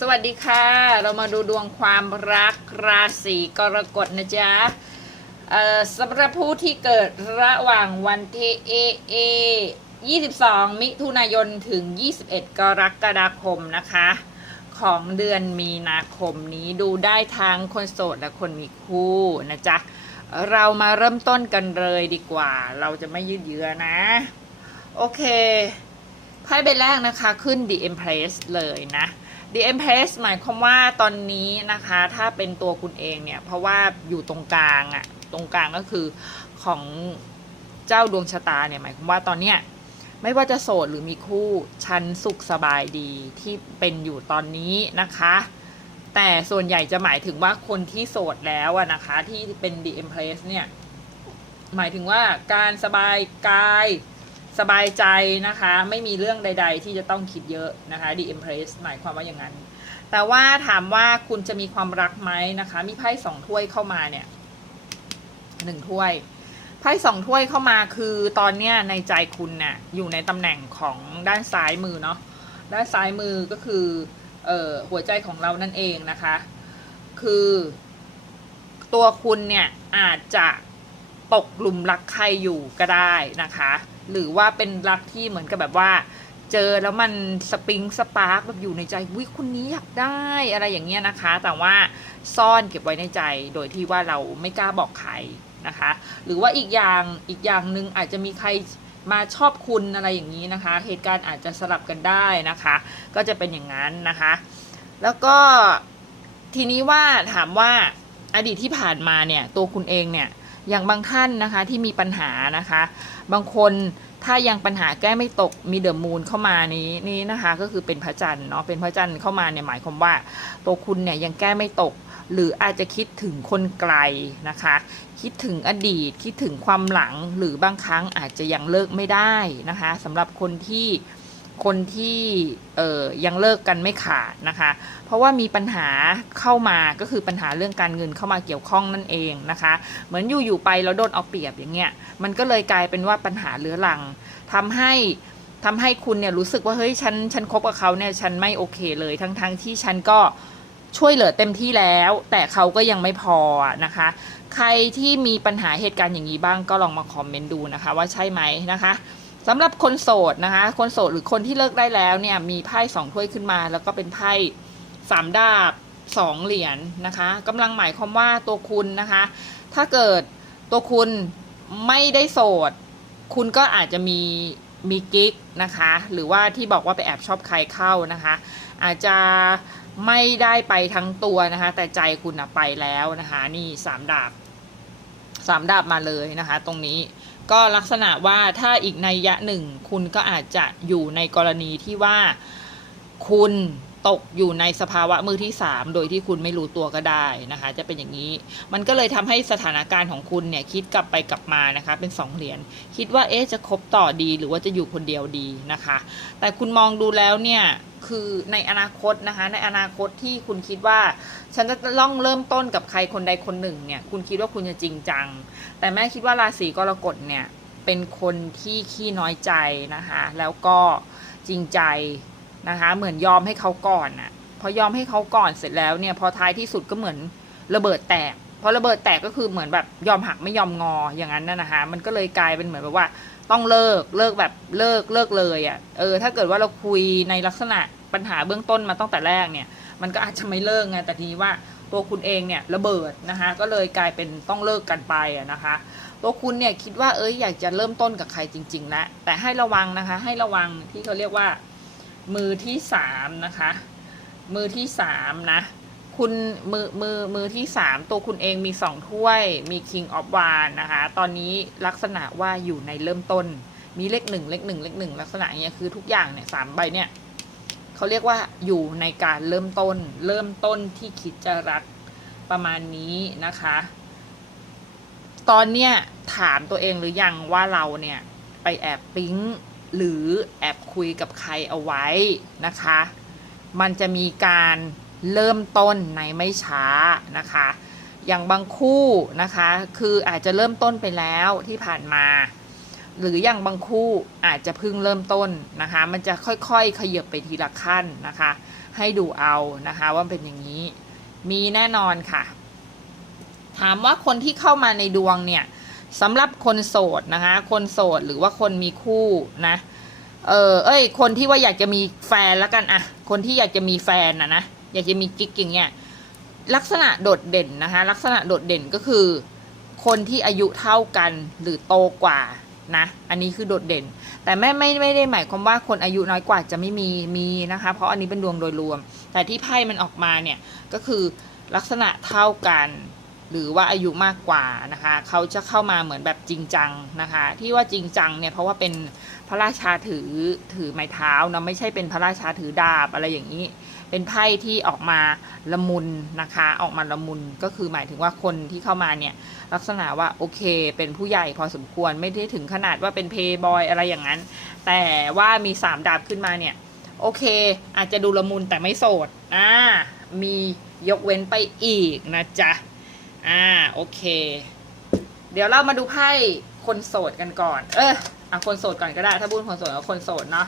สวัสดีค่ะ เรามาดูดวงความรักราศีกรกฎนะจ๊ะเอ่อสำหรับผู้ที่เกิดระหว่างวันที่เอเอ22 มิถุนายนถึง 21 กรกฎาคมนะคะ ของเดือนมีนาคมนี้ดูได้ทั้งคนโสดและคนมีคู่นะจ๊ะ เรามาเริ่มต้นกันเลยดีกว่า เราจะไม่ยืดเยื้อนะ โอเค ไพ่ใบแรกนะคะขึ้น The Empress เลยนะ The Empress หมายความว่าตอนนี้นะคะ ถ้าเป็นตัวคุณเองเนี่ย เพราะว่าอยู่ตรงกลางอะตรงกลางก็คือของเจ้าดวงชะตาเนี่ยหมายความว่าตอนเนี้ยไม่ว่าจะโสดหรือมีคู่ฉันสุขสบายดีที่เป็นอยู่ตอนนี้นะคะ แต่ส่วนใหญ่จะหมายถึงว่าคนที่โสดแล้วอะนะคะ ที่เป็น The Empress เนี่ย หมายถึงว่าการสบายกาย สบายใจนะคะ ไม่มีเรื่องใด ๆ ที่จะต้องคิดเยอะนะคะ The Empress หมายความว่าอย่างนั้น แต่ว่าถามว่าคุณจะมีความรักไหมนะคะ มีไพ่สองถ้วยเข้ามาเนี่ยหนึ่งถ้วยไพ่สองถ้วยเข้ามาคือตอนเนี้ยในใจคุณเนี่ยอยู่ในตำแหน่งของด้านซ้ายมือเนาะด้านซ้ายมือก็คือเอ่อหัวใจของเรานั่นเองนะคะ คือ ตัวคุณเนี่ยอาจจะตกหลุมรักใครอยู่ก็ได้นะคะ หรือว่าเป็นรักที่เหมือนกับแบบว่า เจอแล้วมันสปริงสปาร์กแบบอยู่ในใจวิคนนี้อยากได้อะไรอย่างเงี้ยนะคะ แต่ว่าซ่อนเก็บไว้ในใจ โดยที่ว่าเราไม่กล้าบอกใครนะคะ หรือว่าอีกอย่างอีกอย่างหนึ่งอาจจะมีใครมาชอบคุณอะไรอย่างนี้นะคะ เหตุการณ์อาจจะสลับกันได้นะคะ ก็จะเป็นอย่างนั้นนะคะ แล้วก็ทีนี้ว่าถามว่าอดีตที่ผ่านมาเนี่ยตัวคุณเองเนี่ย อย่างบางท่านนะคะที่มีปัญหานะคะ บางคนถ้ายังปัญหาแก้ไม่ตกมีเดอะมูนเข้ามานี้นี่นะคะ ก็คือเป็นพระจันทร์เนาะเป็นพระจันทร์เข้ามาเนี่ยหมายความว่า ตัวคุณเนี่ยยังแก้ไม่ตก หรืออาจจะคิดถึงคนไกลนะคะ คิดถึงอดีตคิดถึงความหลังหรือบางครั้งอาจจะยังเลิกไม่ได้นะคะสำหรับคนที่ คนที่เอ่อยังเลิกกันไม่ขาดนะคะ เพราะว่ามีปัญหาเข้ามาก็คือปัญหาเรื่องการเงินเข้ามาเกี่ยวข้องนั่นเองนะคะ เหมือนอยู่ๆไปแล้วโดนเอาเปรียบอย่างเงี้ยมันก็เลยกลายเป็นว่าปัญหาเรื้อรังทำให้ทำให้คุณเนี่ยรู้สึกว่าเฮ้ยฉันฉันคบกับเขาเนี่ยฉันไม่โอเคเลยทั้งๆทที่ฉันก็ช่วยเหลือเต็มที่แล้ว แต่เขาก็ยังไม่พอนะคะ ใครที่มีปัญหาเหตุการณ์อย่างนี้บ้างก็ลองมาคอมเมนต์ดูนะคะ ว่าใช่ไหมนะคะ สำหรับคนโสดนะคะ คนโสดหรือคนที่เลิกได้แล้วเนี่ย มีไพ่สองถ้วยขึ้นมา แล้วก็เป็นไพ่สามดาบสองเหรียญนะคะกำลังหมายความว่าตัวคุณนะคะ ถ้าเกิดตัวคุณไม่ได้โสด คุณก็อาจจะมีมีกิ๊กนะคะ หรือว่าที่บอกว่าไปแอบชอบใครเข้านะคะ อาจจะไม่ได้ไปทั้งตัวนะคะ แต่ใจคุณอะไปแล้วนะคะ นี่สามดาบสามดาบมาเลยนะคะ ตรงนี้ ก็ลักษณะว่าถ้าอีกในยยะหนึ่ง คุณก็อาจจะอยู่ในกรณีที่ว่าคุณ ตกอยู่ในสภาวะมือที่สามโดยที่คุณไม่รู้ตัวก็ได้นะคะ จะเป็นอย่างนี้ มันก็เลยทำให้สถานการณ์ของคุณเนี่ยคิดกลับไปกลับมานะคะ เป็นสองเหรียญ คิดว่าเอ๊ะจะคบต่อดีหรือว่าจะอยู่คนเดียวดีนะคะ แต่คุณมองดูแล้วเนี่ยคือในอนาคตนะคะในอนาคตที่คุณคิดว่า ฉันจะต้องเริ่มต้นกับใครคนใดคนหนึ่งเนี่ยคุณคิดว่าคุณจะจริงจัง แต่แม่คิดว่าราศีกรกฎเนี่ยเป็นคนที่ขี้น้อยใจนะคะ แล้วก็จริงใจ นะคะ เหมือนยอมให้เขาก่อนน่ะพอยอมให้เขาก่อนเสร็จแล้วเนี่ยพอท้ายที่สุดก็เหมือนระเบิดแตกพอระเบิดแตกก็คือเหมือนแบบยอมหักไม่ยอมงออย่างนั้นนะนะคะมันก็เลยกลายเป็นเหมือนแบบว่า ต้องเลิกเลิกแบบเลิกเลิกเลยอะ่ะเออถ้าเกิดว่าเราคุยในลักษณะปัญหาเบื้องต้นมาตั้งแต่แรกเนี่ย มันก็อาจจะไม่เลิกไงแต่ทีนี้ว่าตัวคุณเองเนี่ยระเบิดนะคะก็เลยกลายเป็นต้องเลิกกันไปอะนะคะ ตัวคุณเนี่ยคิดว่าเอ้ยอยากจะเริ่มต้นกับใครจริงๆแล้วแต่ให้ระวังนะคะ ให้ระวังที่เขาเรียกว่า มือที่สามนะคะ มือที่สามนะ คุณมือมือมือที่สามตัวคุณเองมีสองถ้วยมี King of w a n นะคะ ตอนนี้ลักษณะว่าอยู่ในเริ่มต้น มีเลขหนึ่งเลขหนึ่งเลขหนึ่งลักษณะอย่างเงี้ยคือทุกอย่างเนี่ยสามใบเนี่ยเขาเรียกว่าอยู่ในการเริ่มต้น เริ่มต้นที่คิดจะรักประมาณนี้นะคะ ตอนเนี้ยถามตัวเองหรือยังว่าเราเนี่ยไปแอบปิ๊ง หรือแอบคุยกับใครเอาไว้นะคะ มันจะมีการเริ่มต้นในไม่ช้านะคะ อย่างบางคู่นะคะ คืออาจจะเริ่มต้นไปแล้วที่ผ่านมา หรืออย่างบางคู่อาจจะเพิ่งเริ่มต้นนะคะ มันจะค่อยๆ ขยับไปทีละขั้นนะคะ ให้ดูเอานะคะว่าเป็นอย่างนี้ มีแน่นอนค่ะ ถามว่าคนที่เข้ามาในดวงเนี่ย สำหรับคนโสดนะคะ คนโสดหรือว่าคนมีคู่นะ เออเอ้ย คนที่ว่าอยากจะมีแฟนแล้วกันอะคนที่อยากจะมีแฟนนะนะอยากจะมีกิ๊กอย่างเงี้ยลักษณะโดดเด่นนะคะ ลักษณะโดดเด่นก็คือ คนที่อายุเท่ากันหรือโตกว่านะ อันนี้คือโดดเด่น แต่ไม่ไม่ไม่ได้หมายความว่าคนอายุน้อยกว่าจะไม่มีมีนะคะ เพราะอันนี้เป็นดวงโดยรวม แต่ที่ไพ่มันออกมาเนี่ยก็คือลักษณะเท่ากัน หรือว่าอายุมากกว่านะคะเขาจะเข้ามาเหมือนแบบจริงจังนะคะที่ว่าจริงจังเนี่ยเพราะว่าเป็นพระราชาถือถือไม้เท้านะไม่ใช่เป็นพระราชาถือดาบอะไรอย่างนี้ เป็นไพ่ที่ออกมาละมุนนะคะออกมาละมุนก็คือหมายถึงว่าคนที่เข้ามาเนี่ยลักษณะว่าโอเค เป็นผู้ใหญ่พอสมควรไม่ได้ถึงขนาดว่าเป็นเพย์บอยอะไรอย่างนั้น แต่ว่ามีสามดาบขึ้นมาเนี่ยโอเค อาจจะดูละมุนแต่ไม่โสดอ่ามียกเว้นไปอีกนะจ๊ะ อ่าโอเค เดี๋ยวเรามาดูไพ่คนโสดกันก่อน เอออะคนโสดก่อนก็ได้ ถ้าพูดคนโสดก็คนโสดเนาะ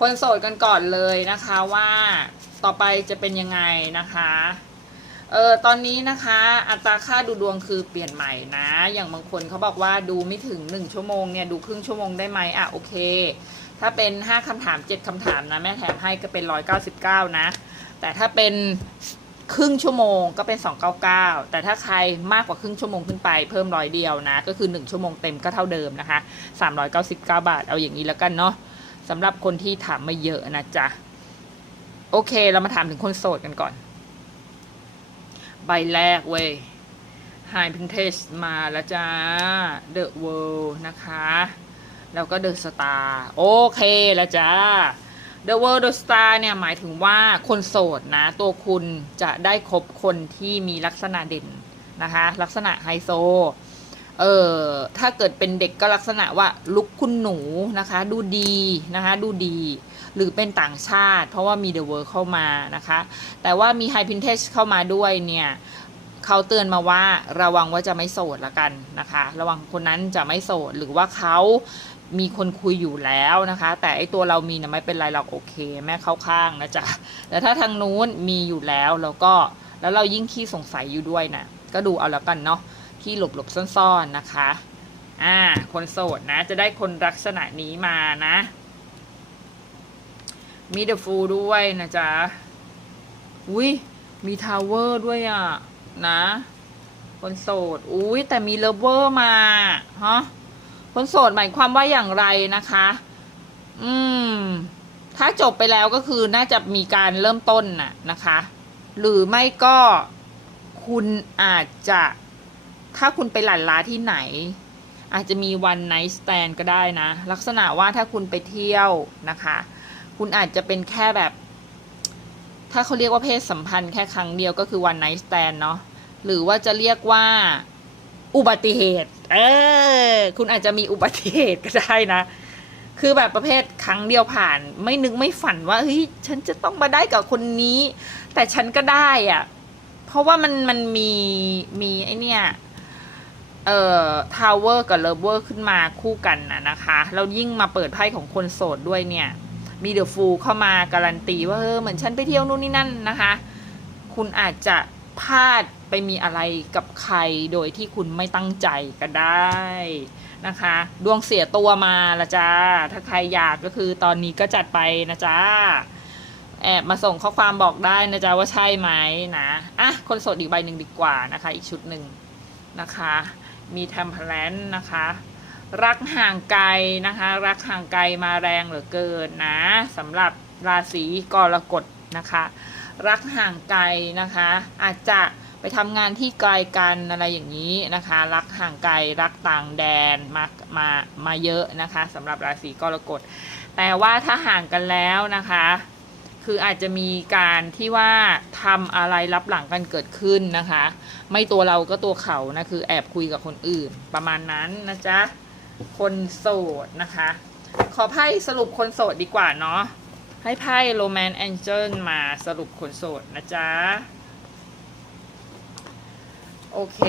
คนโสดกันก่อนเลยนะคะว่าต่อไปจะเป็นยังไงนะคะเออตอนนี้นะคะอัตราค่าดูดวงคือเปลี่ยนใหม่นะ อย่างบางคนเขาบอกว่าดูไม่ถึงหนึ่งชั่วโมงเนี่ยดูครึ่งชั่วโมงได้ไหมอะโอเค ถ้าเป็นห้าคำถามเจ็ดคำถามนะแม่แถมให้ก็เป็นร้อยเก้าสิบเก้านะ แต่ถ้าเป็น ครึ่งชั่วโมงก็เป็น 299 แต่ถ้าใครมากกว่าครึ่งชั่วโมงขึ้นไปเพิ่มร้อยเดียวนะ ก็คือ 1 ชั่วโมงเต็มก็เท่าเดิมนะคะ 399 บาท เอาอย่างนี้แล้วกันเนาะสำหรับคนที่ถามมาเยอะนะจ๊ะ โอเคเรามาถามถึงคนโสดกันก่อน ใบแรกเว้ย High Vintage มาแล้วจ้า The World นะคะ แล้วก็ The Star โอเคแล้วจ้า The World The Star เนี่ยหมายถึงว่าคนโสดนะ ตัวคุณจะได้คบคนที่มีลักษณะเด่นนะคะ ลักษณะไฮโซ เออถ้าเกิดเป็นเด็กก็ลักษณะว่าลุกคุณหนูนะคะ ดูดีนะคะ ดูดี หรือเป็นต่างชาติ เพราะว่ามี The World เข้ามานะคะ แต่ว่ามี High Vintage เข้ามาด้วยเนี่ยเขาเตือนมาว่าระวังว่าจะไม่โสดละกันนะคะ ระวังคนนั้นจะไม่โสดหรือว่าเขา มีคนคุยอยู่แล้วนะคะ แต่ไอตัวเรามีนะไม่เป็นไรเราโอเค แม่เข้าข้างนะจ๊ะแต่ถ้าทางนู้นมีอยู่แล้วแล้วก็แล้วเรายิ่งขี้สงสัยอยู่ด้วยนะก็ดูเอาแล้วกันเนาะที่หลบหลบๆซ่อนๆนะคะ อ่า คนโสดนะ จะได้คนลักษณะนี้มานะ มีเดอะฟูด้วยนะจ๊ะอุ้ยมีทาวเวอร์ด้วยอะนะ คนโสด อุ้ยแต่มีเลเวอร์มาฮะ คนโสดหมายความว่าอย่างไรนะคะ อืม ถ้าจบไปแล้วก็คือน่าจะมีการเริ่มต้นน่ะนะคะ หรือไม่ก็คุณอาจจะ ถ้าคุณไปหลั่นล้าที่ไหน อาจจะมีวันไนท์สแตนก็ได้นะ ลักษณะว่าถ้าคุณไปเที่ยวนะคะ คุณอาจจะเป็นแค่แบบ ถ้าเขาเรียกว่าเพศสัมพันธ์แค่ครั้งเดียวก็คือวันไนท์สแตนเนาะหรือว่าจะเรียกว่า อุบัติเหตุ เออ คุณอาจจะมีอุบัติเหตุก็ได้นะ คือแบบประเภทครั้งเดียวผ่าน ไม่นึกไม่ฝันว่าเฮ้ยฉันจะต้องมาได้กับคนนี้ แต่ฉันก็ได้อะ่ะ เพราะว่ามันมันมีมีไอเนี่ย เอ่อทาวเวอร์กับเลเวอร์ขึ้นมาคู่กันนะนะคะแล้วยิ่งมาเปิดไพ่ของคนโสดด้วยเนี่ย มีเดอะฟูเข้ามาการันตีว่าเออเหมือนฉันไปเที่ยวนู่นนี่นั่นนะคะ คุณอาจจะพลาด ไปมีอะไรกับใครโดยที่คุณไม่ตั้งใจก็ได้นะคะ ดวงเสียตัวมาละจ้า ถ้าใครอยากก็คือตอนนี้ก็จัดไปนะจ้า แอบมาส่งข้อความบอกได้นะจ๊ะว่าใช่ไหมนะอะคนโสดอีกใบหนึ่งดีกว่านะคะ อีกชุดหนึ่งนะคะ มีแทมเพลนนะคะรักห่างไกลนะคะ รักห่างไกลมาแรงเหลือเกินนะสำหรับราศีกรกฎนะคะ รักห่างไกลนะคะ อาจจะ ไปทำงานที่ไกลกันอะไรอย่างนี้นะคะ รักห่างไกลรักต่างแดนมามามาเยอะนะคะสำหรับราศีกรกฎ แต่ว่าถ้าห่างกันแล้วนะคะ คืออาจจะมีการที่ว่าทำอะไรรับหลังกันเกิดขึ้นนะคะ ไม่ตัวเราก็ตัวเขานะคือแอบคุยกับคนอื่น ประมาณนั้นนะจ๊ะคนโสดนะคะ ขอไพ่สรุปคนโสดดีกว่าเนาะให้ไพ่โรแมนแองเจิลมาสรุปคนโสดนะจ๊ะ โอเค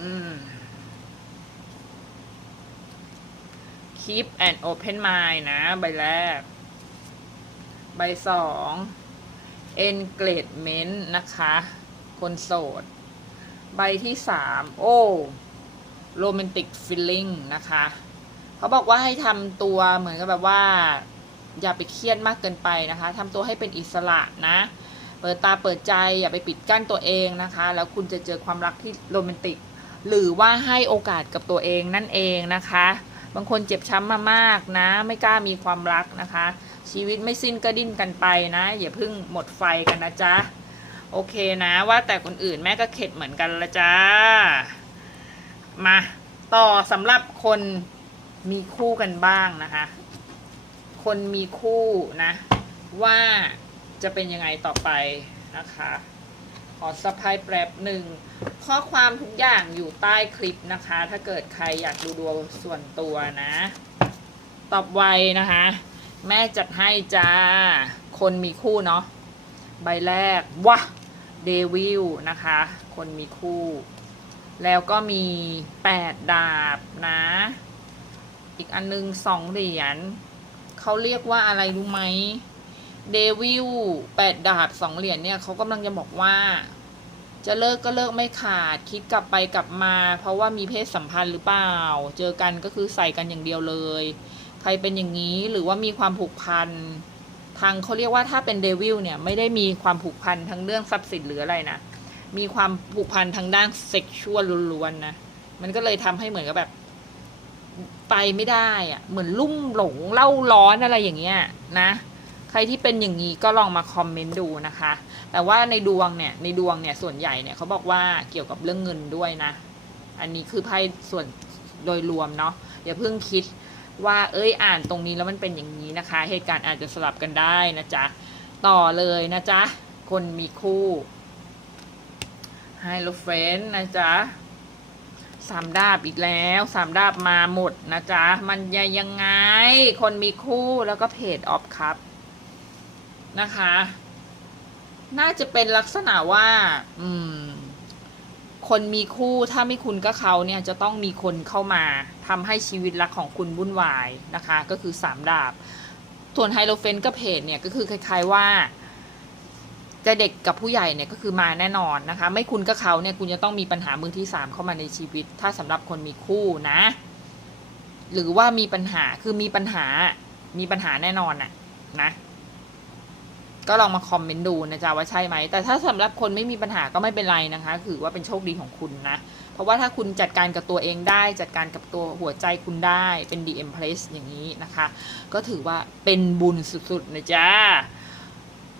อืม keep an open mind นะ ใบแรก ใบสอง engagement นะคะ คนโสด ใบที่สาม โอ้ romantic feeling นะคะ เขาบอกว่าให้ทำตัวเหมือนกับแบบว่า อย่าไปเครียดมากเกินไปนะคะทำตัวให้เป็นอิสระนะ ปิดตาเปิดใจอย่าไปปิดกั้นตัวเองนะคะ แล้วคุณจะเจอความรักที่โรแมนติก หรือว่าให้โอกาสกับตัวเองนั่นเองนะคะ บางคนเจ็บช้ำมามากนะ ไม่กล้ามีความรักนะคะ ชีวิตไม่สิ้นก็ดิ้นกันไปนะ อย่าเพิ่งหมดไฟกันนะจ๊ะ โอเคนะว่าแต่คนอื่นแม่ก็เข็ดเหมือนกันละจ้า มาต่อสำหรับคนมีคู่กันบ้างนะคะ คนมีคู่นะว่า จะเป็นยังไงต่อไปนะคะขอสะพายแปรบหนึ่งข้อความทุกอย่างอยู่ใต้คลิปนะคะ ถ้าเกิดใครอยากดูดวงส่วนตัวนะ ตอบไวนะคะ แม่จัดให้จ้า คนมีคู่เนาะใบแรกวะเดวิลนะคะ คนมีคู่ แล้วก็มีแปดดาบนะ อีกอันนึงสองเหรียญเขาเรียกว่าอะไรรู้ไหม เดวิลแปดดาบสองเหรียญเนี่ยเขากำลังจะบอกว่า จะเลิกก็เลิกไม่ขาด คิดกลับไปกลับมา เพราะว่ามีเพศสัมพันธ์หรือเปล่า เจอกันก็คือใส่กันอย่างเดียวเลย ใครเป็นอย่างนี้หรือว่ามีความผูกพันทางเขาเรียกว่าถ้าเป็นเดวิลเนี่ยไม่ได้มีความผูกพันทั้งเรื่องทรัพย์สินหรืออะไรนะ มีความผูกพันทางด้านเซ็กชวลล้วนๆนะ มันก็เลยทำให้เหมือนกับแบบ ไปไม่ได้อะเหมือนลุ่มหลงเล่าร้อนอะไรอย่างเงี้ยนะ รที่เป็นอย่างนี้ก็ลองมาคอมเมนต์ดูนะคะ แต่ว่าในดวงเนี่ยในดวงเนี่ยส่วนใหญ่เนี่ยเขาบอกว่าเกี่ยวกับเรื่องเงินด้วยนะ อันนี้คือไพ่ส่วนโดยรวมเนาะอย่าเพิ่งคิดว่าเอ้ยอ่านตรงนี้แล้วมันเป็นอย่างนี้นะคะ เหตุการณ์อาจจะสลับกันได้นะจ๊ะต่อเลยนะจ๊ะคนมีคู่ไฮโลเฟนนะจ๊ะสามดาบอีกแล้วสามดาบมาหมดนะจ๊ะ มันยังยังไง คนมีคู่แล้วก็เพจออฟครับ นะคะ น่าจะเป็นลักษณะว่า อืม คนมีคู่ถ้าไม่คุณก็เขาเนี่ยจะต้องมีคนเข้ามาทำให้ชีวิตรักของคุณวุ่นวายนะคะ ก็คือสามดาบ ส่วนไฮโลเฟนก็เพจเนี่ยก็คือคล้าย ๆว่าจะเด็กกับผู้ใหญ่เนี่ยก็คือมาแน่นอนนะคะ ไม่คุณก็เขาเนี่ยคุณจะต้องมีปัญหามือที่สามเข้ามาในชีวิต ถ้าสำหรับคนมีคู่นะ หรือว่ามีปัญหาคือมีปัญหามีปัญหาแน่นอนน่ะนะ ก็ลองมาคอมเมนต์ดูนะจ๊ะว่าใช่ไหม แต่ถ้าสำหรับคนไม่มีปัญหาก็ไม่เป็นไรนะคะถือว่าเป็นโชคดีของคุณนะ เพราะว่าถ้าคุณจัดการกับตัวเองได้ จัดการกับตัวหัวใจคุณได้เป็น DM Place อย่างนี้นะคะ ก็ถือว่าเป็นบุญสุดๆนะจ๊ะ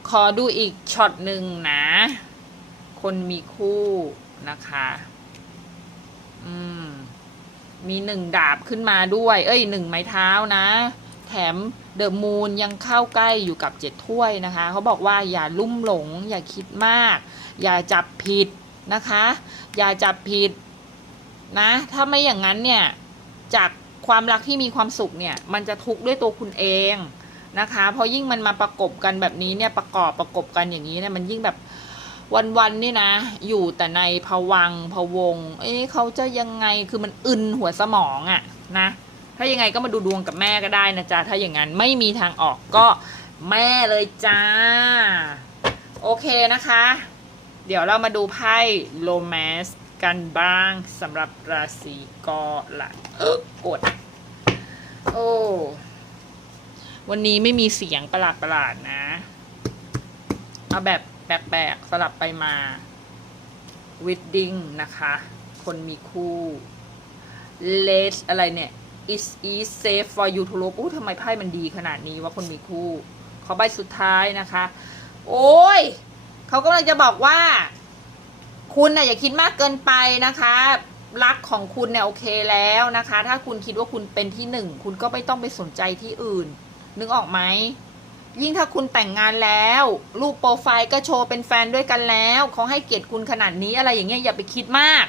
ขอดูอีกช็อตหนึ่งนะ คนมีคู่นะคะ อืม มีหนึ่งดาบขึ้นมาด้วย เอ้ยหนึ่งไม้เท้านะ แถม เดอะมูนยังเข้าใกล้อยู่กับเจ็ดถ้วยนะคะเขาบอกว่าอย่าลุ่มหลง อย่าคิดมาก อย่าจับผิดนะคะ อย่าจับผิดนะ ถ้าไม่อย่างนั้นเนี่ย จากความรักที่มีความสุขเนี่ย มันจะทุกข์ด้วยตัวคุณเองนะคะเพราะยิ่งมันมาประกบกันแบบนี้เนี่ยประกอบประกบกันอย่างนี้เนี่ยมันยิ่งแบบวันๆนี่นะ อยู่แต่ในภวังค์พวง เอ๊ะเขาจะยังไงคือมันอึนหัวสมองอะนะ ถ้ายังไงก็มาดูดวงกับแม่ก็ได้นะจ๊ะ ถ้าอย่างนั้นไม่มีทางออกก็แม่เลยจ้า โอเคนะคะ เดี๋ยวเรามาดูไพ่โรแมนส์กันบ้างสำหรับราศีกละเออกด โอ้วันนี้ไม่มีเสียงประหลาดประหลาดนะ เอาแบบแปลกๆสลับไปมาวิดดิ้งนะคะ คนมีคู่ let อะไรเนี่ย is is safe for you to love อู้ทำไมไพ่มันดีขนาดนี้ว่าคนมีคู่ ขอใบสุดท้ายนะคะ โอ้ยเขากำลังจะบอกว่า คุณน่ะอย่าคิดมากเกินไปนะคะรักของคุณเนี่ยโอเคแล้วนะคะ ถ้าคุณคิดว่าคุณเป็นที่หนึ่งคุณก็ไม่ต้องไปสนใจที่อื่น นึกออกไหมยิ่งถ้าคุณแต่งงานแล้ว รูปโปรไฟล์ก็โชว์เป็นแฟนด้วยกันแล้วเขาให้เกียรติคุณขนาดนี้อะไรอย่างเงี้ยอย่าไปคิดมาก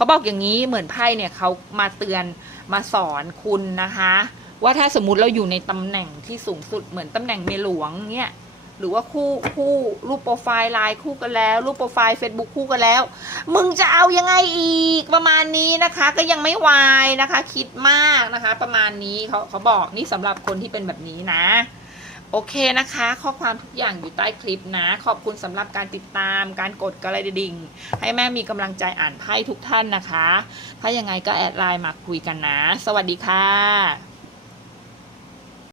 เขาบอกอย่างนี้เหมือนไพ่เนี่ยเขามาเตือนมาสอนคุณนะคะ ว่าถ้าสมมติเราอยู่ในตำแหน่งที่สูงสุดเหมือนตำแหน่งเมียหลวงเนี่ยหรือว่าคู่คู่รูปโปรไฟล์ไลน์คู่กันแล้ว รูปโปรไฟล์ Facebook คู่กันแล้ว มึงจะเอายังไงอีกประมาณนี้นะคะ ก็ยังไม่วายนะคะ คิดมากนะคะ ประมาณนี้เขาเขาบอกนี่สำหรับคนที่เป็นแบบนี้นะ โอเคนะคะ ข้อความทุกอย่างอยู่ใต้คลิปนะ ขอบคุณสำหรับการติดตาม การกดกระดิ่ง ให้แม่มีกำลังใจอ่านไพ่ทุกท่านนะคะ ถ้ายังไงก็แอดไลน์มาคุยกันนะ สวัสดีค่ะ